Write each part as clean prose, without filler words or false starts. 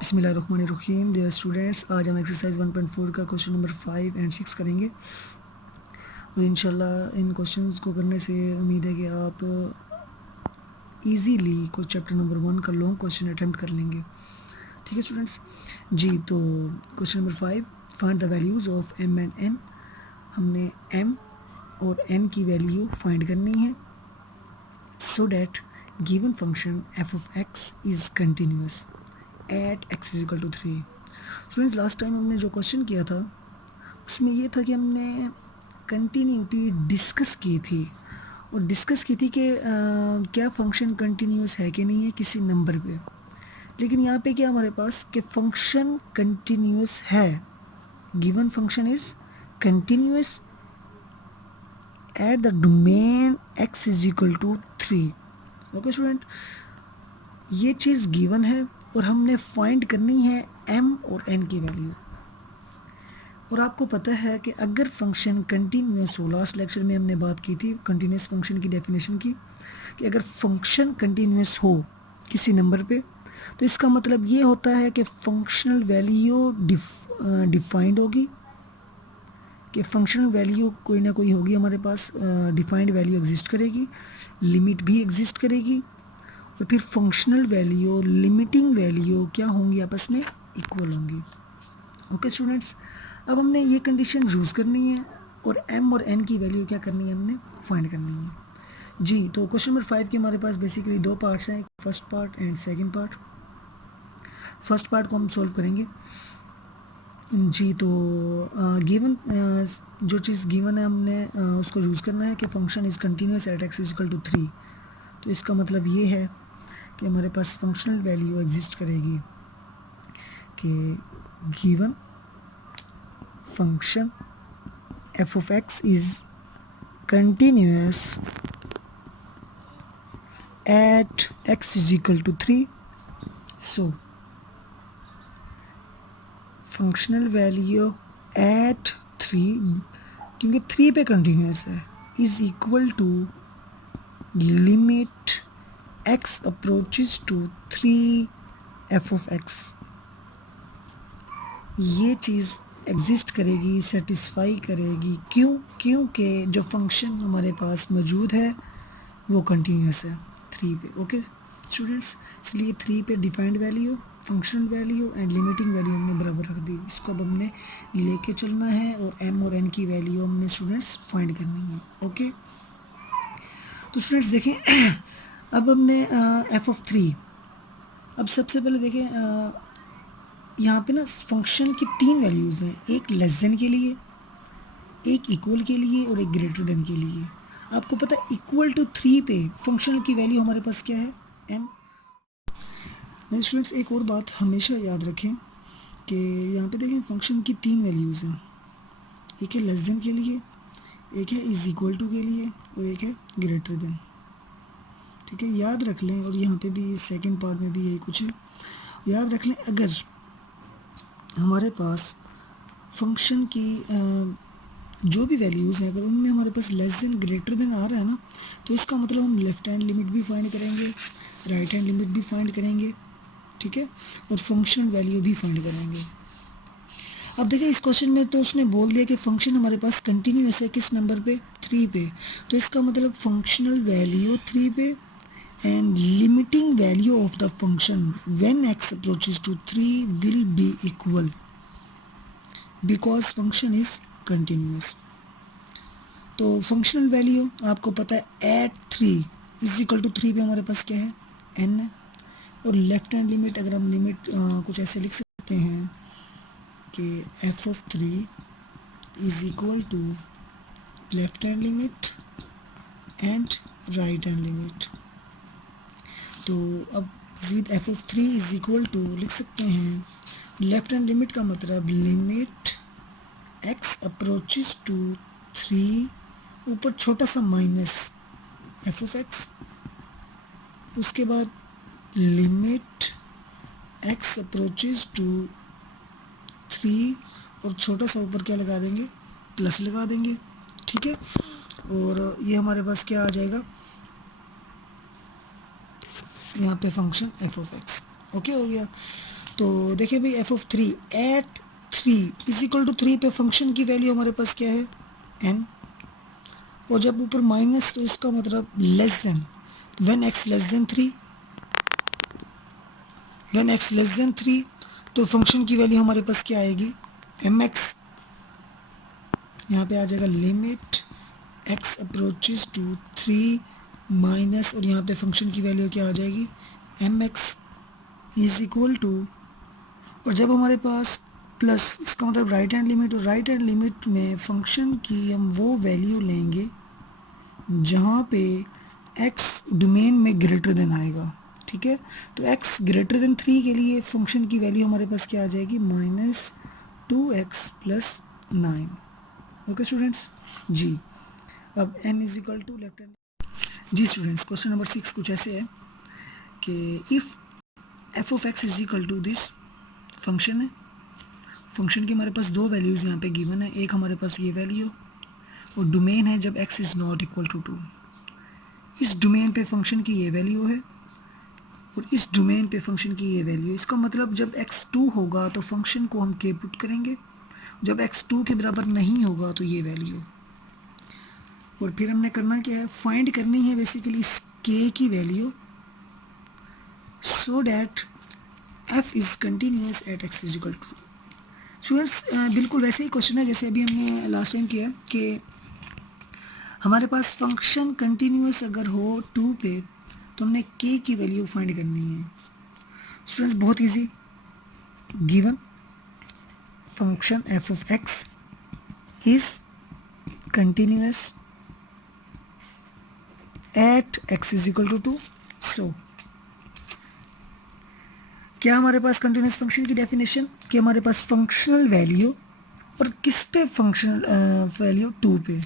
बिस्मिल्लाहिर्रहमानिर्रहीम। Dear students, आज हम एक्सरसाइज 1.4 का क्वेश्चन नंबर 5 एंड 6 करेंगे और इंशाल्लाह इन क्वेश्चंस को करने से उम्मीद है कि आप इजीली को चैप्टर नंबर 1 का लॉन्ग क्वेश्चन अटेम्प्ट कर लेंगे। ठीक है स्टूडेंट्स जी। तो question number 5, find the values of m and n। हमने m और n की वैल्यू फाइंड करनी है so that given function f of x is continuous at x is equal to 3। Students, last time हमने जो question किया था उसमें ये था कि हमने कंटिन्यूटी डिस्कस की थी और डिस्कस की थी कि क्या फंक्शन कंटिन्यूस है कि नहीं है किसी नंबर पे। लेकिन यहाँ पे क्या हमारे पास कि फंक्शन कंटिन्यूस है, given function is continuous at the domain x is equal to 3। Okay student, ये चीज़ गिवन है और हमने फाइंड करनी है m और n की वैल्यू। और आपको पता है कि अगर फंक्शन कंटिन्यूस हो, लास्ट लेक्चर में हमने बात की थी कंटिन्यूस फंक्शन की डेफिनेशन की, कि अगर फंक्शन कंटिन्यूस हो किसी नंबर पे तो इसका मतलब ये होता है कि फंक्शनल वैल्यू डिफाइंड होगी, कि फंक्शनल वैल्यू कोई ना कोई होगी हमारे पास, डिफाइंड वैल्यू एग्जिस्ट करेगी, लिमिट भी एग्जिस्ट करेगी और फिर फंक्शनल वैल्यू लिमिटिंग वैल्यू क्या होंगी, आपस में इक्वल होंगी। ओके स्टूडेंट्स, अब हमने ये कंडीशन यूज़ करनी है और m और n की वैल्यू क्या करनी है, हमने फाइंड करनी है जी। तो क्वेश्चन नंबर 5 के हमारे पास बेसिकली दो पार्ट्स हैं, first part and second part. First part को हम सॉल्व करेंगे जी। तो गिवन जो चीज़ गिवन है हमने उसको यूज़ करना है कि function is continuous at x is equal to 3। तो इसका मतलब ये है कि हमारे पास फंक्शनल वैल्यू एग्जिस्ट करेगी कि given function f of x is continuous at x is equal to 3। so functional value at 3, क्योंकि 3 पे कंटिन्यूस है, is equal to limit x approaches to 3 f of x। ये चीज़ एग्जिस्ट करेगी, satisfy करेगी। क्यों? क्योंकि जो फंक्शन हमारे पास मौजूद है वो कंटिन्यूस है 3 पे। ओके स्टूडेंट्स, इसलिए 3 पे defined value, functional value and limiting value हमने बराबर रख दी। इसको अब हमने लेके चलना है और m और n की वैल्यू हमने स्टूडेंट्स फाइंड करनी है। ओके तो स्टूडेंट्स देखें अब हमने f ऑफ 3, अब सबसे पहले देखें यहाँ पे ना फंक्शन की 3 वैल्यूज़ हैं, एक लेस देन के लिए, एक इक्वल के लिए और एक ग्रेटर देन के लिए। आपको पता है इक्वल टू 3 पे फंक्शन की वैल्यू हमारे पास क्या है, m। नहीं स्टूडेंट्स, एक और बात हमेशा याद रखें कि यहाँ पे देखें फंक्शन की 3 वैल्यूज़ हैं, एक है लेस देन के लिए, एक है इज़ इक्वल टू के लिए और एक है ग्रेटर देन। ठीक है, याद रख लें। और यहाँ पे भी सेकंड पार्ट में भी यही कुछ है, याद रख लें। अगर हमारे पास फंक्शन की जो भी वैल्यूज़ हैं अगर उनमें हमारे पास लेस देन ग्रेटर देन आ रहा है ना, तो इसका मतलब हम लेफ़्ट हैंड लिमिट भी फाइंड करेंगे, राइट हैंड लिमिट भी फाइंड करेंगे। ठीक है, और फंक्शन वैल्यू भी फाइंड करेंगे। अब देखिए इस क्वेश्चन में तो उसने बोल दिया कि फंक्शन हमारे पास कंटिन्यूस है किस नंबर पे, 3 पे। तो इसका मतलब फंक्शनल वैल्यू 3 पे and limiting value of the function when x approaches to 3 will be equal because function is continuous. तो फंक्शनल वैल्यू आपको पता है एट 3 इज इक्वल टू 3 पे हमारे पास क्या है, n है। और लेफ्ट हैंड लिमिट अगर हम लिमिट कुछ ऐसे लिख सकते हैं कि f of 3 is equal to left hand limit and right hand limit. तो अब मज़ीद f of 3 is equal to लिख सकते हैं, लेफ्ट हैंड लिमिट का मतलब लिमिट x अप्रोचेस टू 3, ऊपर छोटा सा माइनस f ऑफ x, उसके बाद लिमिट x अप्रोचेस टू 3 और छोटा सा ऊपर क्या लगा देंगे, प्लस लगा देंगे। ठीक है, और ये हमारे पास क्या आ जाएगा, यहाँ पे function f of x। Okay हो गया। तो देखिए भाई F of 3 at 3 is equal to 3 पे फंक्शन की वैल्यू हमारे पास क्या है n, और जब ऊपर माइनस तो इसका मतलब less than, when x less than 3, when x less than 3 तो फंक्शन की वैल्यू हमारे पास क्या आएगी mx, यहाँ पे आ जाएगा limit x approaches to 3 minus, और यहाँ पे फंक्शन की वैल्यू क्या आ जाएगी mx इज इक्वल टू, और जब हमारे पास प्लस इसका मतलब राइट हैंड लिमिट, और राइट हैंड लिमिट में फंक्शन की हम वो वैल्यू लेंगे जहाँ पे x डोमेन में ग्रेटर देन आएगा, ठीक है। तो x ग्रेटर देन 3 के लिए फंक्शन की वैल्यू हमारे पास क्या आ जाएगी -2x प्लस 9। ओके स्टूडेंट्स जी। अब n is equal to left hand जी स्टूडेंट्स, क्वेश्चन नंबर 6 कुछ ऐसे है कि if f of x is equal to this function है, फंक्शन की हमारे पास दो वैल्यूज़ यहाँ पे गिवन है, एक हमारे पास ये वैल्यू और डोमेन है जब x is not equal to 2, इस डोमेन पे फंक्शन की ये वैल्यू है और इस डोमेन पे फंक्शन की ये वैल्यू। इसका मतलब जब x 2 होगा तो फंक्शन को हम k पुट करेंगे, जब x 2 के बराबर नहीं होगा तो ये वैल्यू, और फिर हमने करना क्या है फाइंड करनी है बेसिकली k की value so that f is continuous at x is equal to. Students बिल्कुल वैसे ही क्वेश्चन है जैसे अभी हमने लास्ट टाइम किया कि हमारे पास फंक्शन कंटिन्यूस अगर हो 2 पे तो हमने k की वैल्यू फाइंड करनी है। स्टूडेंट्स बहुत easy, given function f of x is continuous at x is equal to 2। So क्या हमारे पास कंटिन्यूस फंक्शन की डेफिनेशन कि हमारे पास फंक्शनल वैल्यू और किस पे फंक्शनल वैल्यू 2 पे,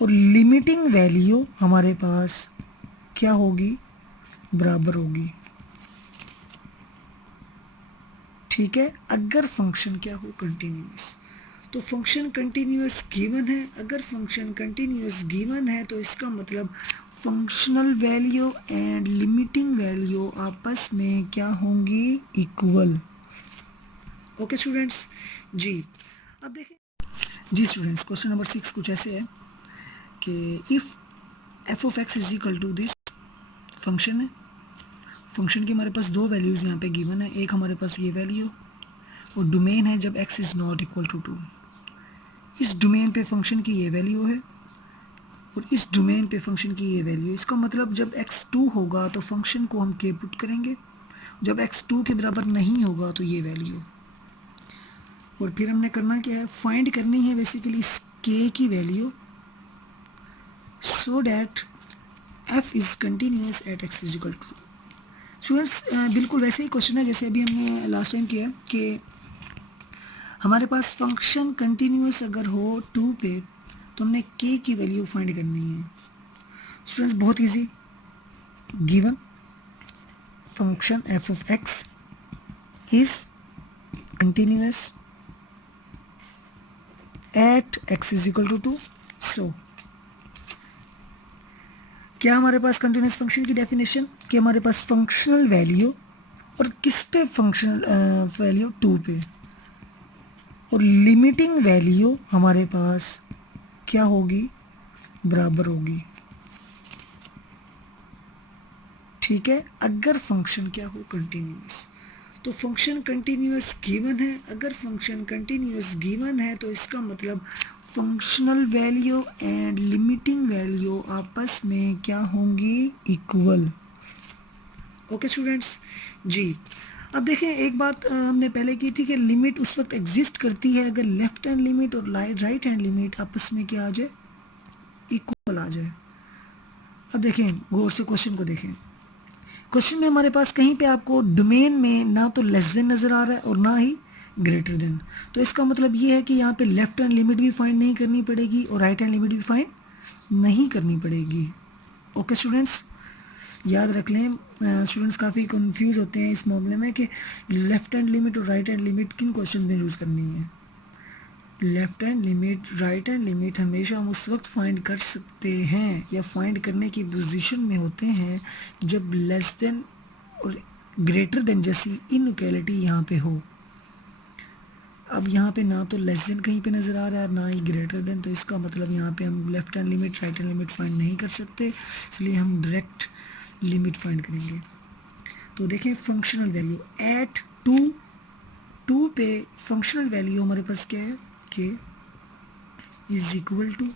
और लिमिटिंग वैल्यू हमारे पास क्या होगी बराबर होगी, ठीक है। अगर फंक्शन क्या हो कंटिन्यूस, तो फंक्शन कंटिन्यूस गिवन है, अगर फंक्शन कंटिन्यूस गिवन है तो इसका मतलब functional value and limiting value आपस में क्या होंगी इक्वल। ओके स्टूडेंट्स जी। अब देखें जी स्टूडेंट्स, क्वेश्चन नंबर 6 कुछ ऐसे है कि if f of x is equal to this function है, फंक्शन की हमारे पास दो वैल्यूज़ यहाँ पे गिवन है, एक हमारे पास ये वैल्यू और डोमेन है जब x is not equal to 2, इस डोमेन पे फंक्शन की ये वैल्यू है और इस डोमेन पे फंक्शन की ये वैल्यू। इसका मतलब जब x 2 होगा तो फंक्शन को हम k पुट करेंगे, जब x 2 के बराबर नहीं होगा तो ये वैल्यू, और फिर हमने करना क्या है फाइंड करनी है बेसिकली k की value so that f is continuous at x is equal to. Students बिल्कुल वैसे ही क्वेश्चन है जैसे अभी हमने लास्ट टाइम किया कि हमारे पास फंक्शन कंटिन्यूस अगर हो 2 पे तो हमने k की वैल्यू फाइंड करनी है। स्टूडेंट्स बहुत easy, given function f of x is continuous at x is equal to 2। So क्या हमारे पास कंटिन्यूस फंक्शन की डेफिनेशन कि हमारे पास फंक्शनल वैल्यू और किस पे फंक्शनल वैल्यू 2 पे, और लिमिटिंग वैल्यू हमारे पास क्या होगी बराबर होगी, ठीक है। अगर फंक्शन क्या हो कंटिन्यूस, तो फंक्शन कंटिन्यूस गिवन है, अगर फंक्शन कंटिन्यूस गिवन है तो इसका मतलब functional value and limiting value आपस में क्या होंगी इक्वल। ओके स्टूडेंट्स जी। अब देखें एक बात हमने पहले की थी कि लिमिट उस वक्त एग्जिस्ट करती है अगर लेफ्ट हैंड लिमिट और राइट हैंड लिमिट आपस में क्या आ जाए इक्वल आ जाए। अब देखें गौर से क्वेश्चन को देखें, क्वेश्चन में हमारे पास कहीं पे आपको डोमेन में ना तो लेस देन नज़र आ रहा है और ना ही ग्रेटर देन, तो इसका मतलब ये है कि यहाँ पे लेफ्ट हैंड लिमिट भी फाइंड नहीं करनी पड़ेगी और राइट हैंड लिमिट भी फाइंड नहीं करनी पड़ेगी। ओके स्टूडेंट्स याद रख लें, स्टूडेंट्स काफ़ी कंफ्यूज होते हैं इस मामले में कि लेफ्ट हैंड लिमिट और राइट हैंड लिमिट किन क्वेश्चन में यूज़ करनी है। Left hand limit right hand limit हमेशा हम उस वक्त फाइंड कर सकते हैं या फाइंड करने की पोजीशन में होते हैं जब लेस देन और ग्रेटर देन जैसी इनइक्वालिटी यहाँ पे हो। अब यहाँ पे ना तो लेस देन कहीं पे नज़र आ रहा है ना ही ग्रेटर देन, तो इसका मतलब यहाँ पे हम left hand limit right hand limit find नहीं कर सकते, इसलिए हम डायरेक्ट लिमिट फाइंड करेंगे। तो देखें फंक्शनल वैल्यू एट टू पे फंक्शनल वैल्यू हमारे पास क्या है कि is equal to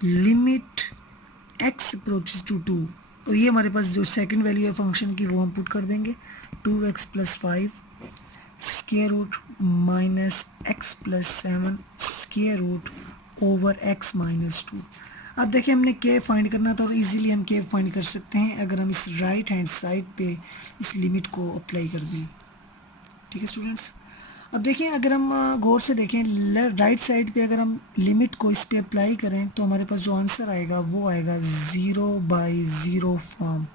limit X approaches to 2, और ये हमारे पास जो सेकंड वैल्यू है फंक्शन की वो हम पुट कर देंगे 2x+5 square root minus X plus 7 square root over x minus 2। अब देखिए हमने के फाइंड करना था और इजीली हम के फाइंड कर सकते हैं अगर हम इस राइट हैंड साइड पे इस लिमिट को अप्लाई कर दें। ठीक है स्टूडेंट्स, अब देखें अगर हम गौर से देखें राइट साइड पे अगर हम लिमिट को इस पे अप्लाई करें तो हमारे पास जो आंसर आएगा वो आएगा 0/0 फॉर्म।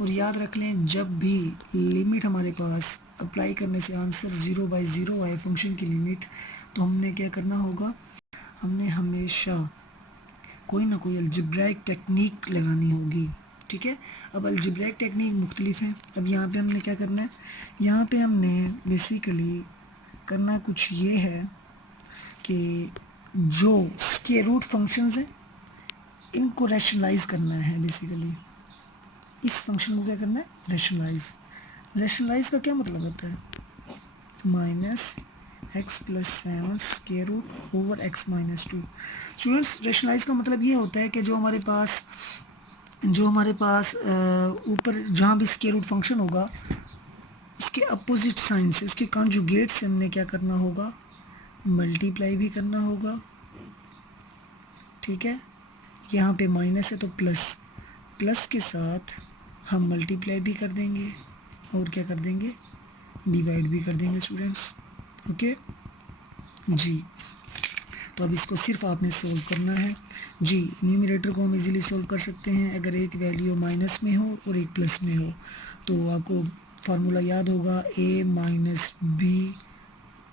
और याद रख लें जब भी लिमिट हमारे पास अप्लाई करने से आंसर 0/0 आए फंक्शन की लिमिट, तो हमने क्या करना होगा, हमने हमेशा कोई ना कोई अलजेब्राइक टेक्निक लगानी होगी। ठीक है, अब अलजेब्राइक टेक्निक मुख्तलिफ हैं। अब यहाँ पे हमने क्या करना है, यहाँ पे हमने बेसिकली करना कुछ ये है कि जो स्क्वायर रूट फंक्शंस हैं इनको रैशनलाइज करना है। बेसिकली इस फंक्शन को क्या करना है, रैशनलाइज का क्या मतलब होता है, minus X plus 7 square root over X minus 2। Students rationalize का मतलब ये होता है कि जो हमारे पास ऊपर जहाँ भी स्क्वायर रूट फंक्शन होगा उसके अपोजिट साइन से, उसके कॉन्जुगेट से हमने क्या करना होगा, मल्टीप्लाई भी करना होगा। ठीक है, यहाँ पे माइनस है तो प्लस के साथ हम मल्टीप्लाई भी कर देंगे और क्या कर देंगे, डिवाइड भी कर देंगे स्टूडेंट्स। ओके जी, तो अब इसको सिर्फ आपने सोल्व करना है जी। न्यूमरेटर को हम इजीली सोल्व कर सकते हैं अगर एक वैल्यू माइनस में हो और एक प्लस में हो। तो आपको फार्मूला याद होगा a minus b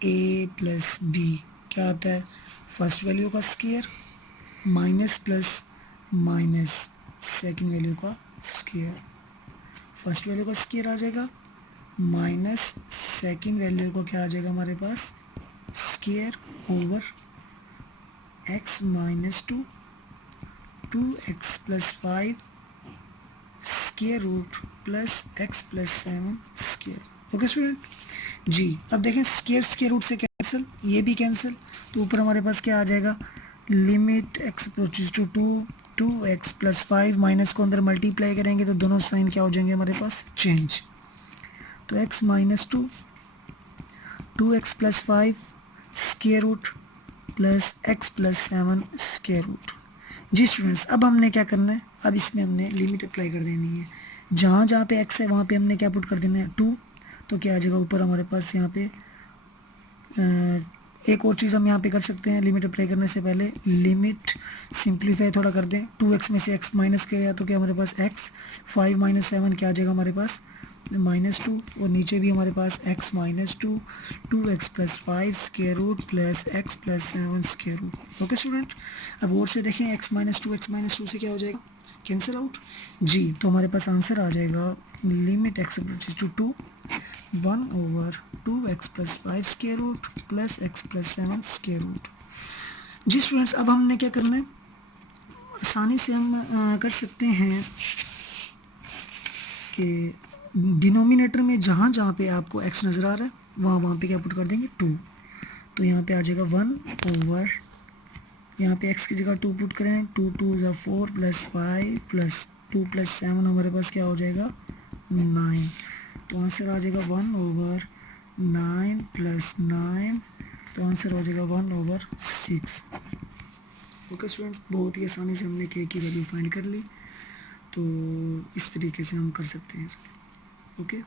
a plus b क्या आता है, फर्स्ट वैल्यू का square minus plus minus second value का स्क्वायर। फर्स्ट वैल्यू का स्क्वायर आ जाएगा माइनस सेकंड वैल्यू को क्या आ जाएगा हमारे पास, square over x minus 2x plus 5 square root plus x plus 7 square. Okay student ji, अब देखें स्क्वायर रूट से कैंसिल, ये भी कैंसिल, तो ऊपर हमारे पास क्या आ जाएगा, limit x approaches to 2x plus 5 minus को अंदर मल्टीप्लाई करेंगे तो दोनों साइन क्या हो जाएंगे हमारे पास, चेंज। तो x minus 2x plus 5 square root plus x plus 7 square root. जी स्टूडेंट्स, अब हमने क्या करना है, अब इसमें हमने लिमिट अप्लाई कर देनी है। जहाँ जहाँ पे x है वहाँ पे हमने क्या पुट कर देना है 2, तो क्या आ जाएगा ऊपर हमारे पास यहाँ पे एक और चीज़ हम यहाँ पे कर सकते हैं लिमिट अप्लाई करने से पहले, लिमिट सिंप्लीफाई थोड़ा कर दें, 2x में से x माइनस किया तो क्या हमारे पास x, 5 माइनस 7 क्या आ जाएगा हमारे पास -2, और नीचे भी हमारे पास x minus 2x plus 5 square root plus x plus 7 square root. Okay student, अब और से देखें x माइनस 2 से क्या हो जाएगा, कैंसिल आउट जी। तो हमारे पास आंसर आ जाएगा limit x approaches to 2 1 over 2x plus 5 square root plus x plus 7 square root. जी स्टूडेंट्स, अब हमने क्या करना है, आसानी से हम कर सकते हैं कि डिनोमिनेटर में जहाँ जहाँ पे आपको x नज़र आ रहा है वहाँ पे क्या पुट कर देंगे 2, तो यहाँ पे आ जाएगा 1 ओवर, यहाँ पे x की जगह 2 पुट करें, 2 2 या 4 प्लस 5 प्लस 2 प्लस 7 हमारे पास क्या हो जाएगा 9, तो आंसर आ जाएगा 1 ओवर 9 प्लस 9, तो आंसर हो जाएगा 1 ओवर 6। ओके स्टूडेंट्स, बहुत ही आसानी से हमने k की वैल्यू फाइंड कर ली, तो इस तरीके से हम कर सकते हैं। ओके।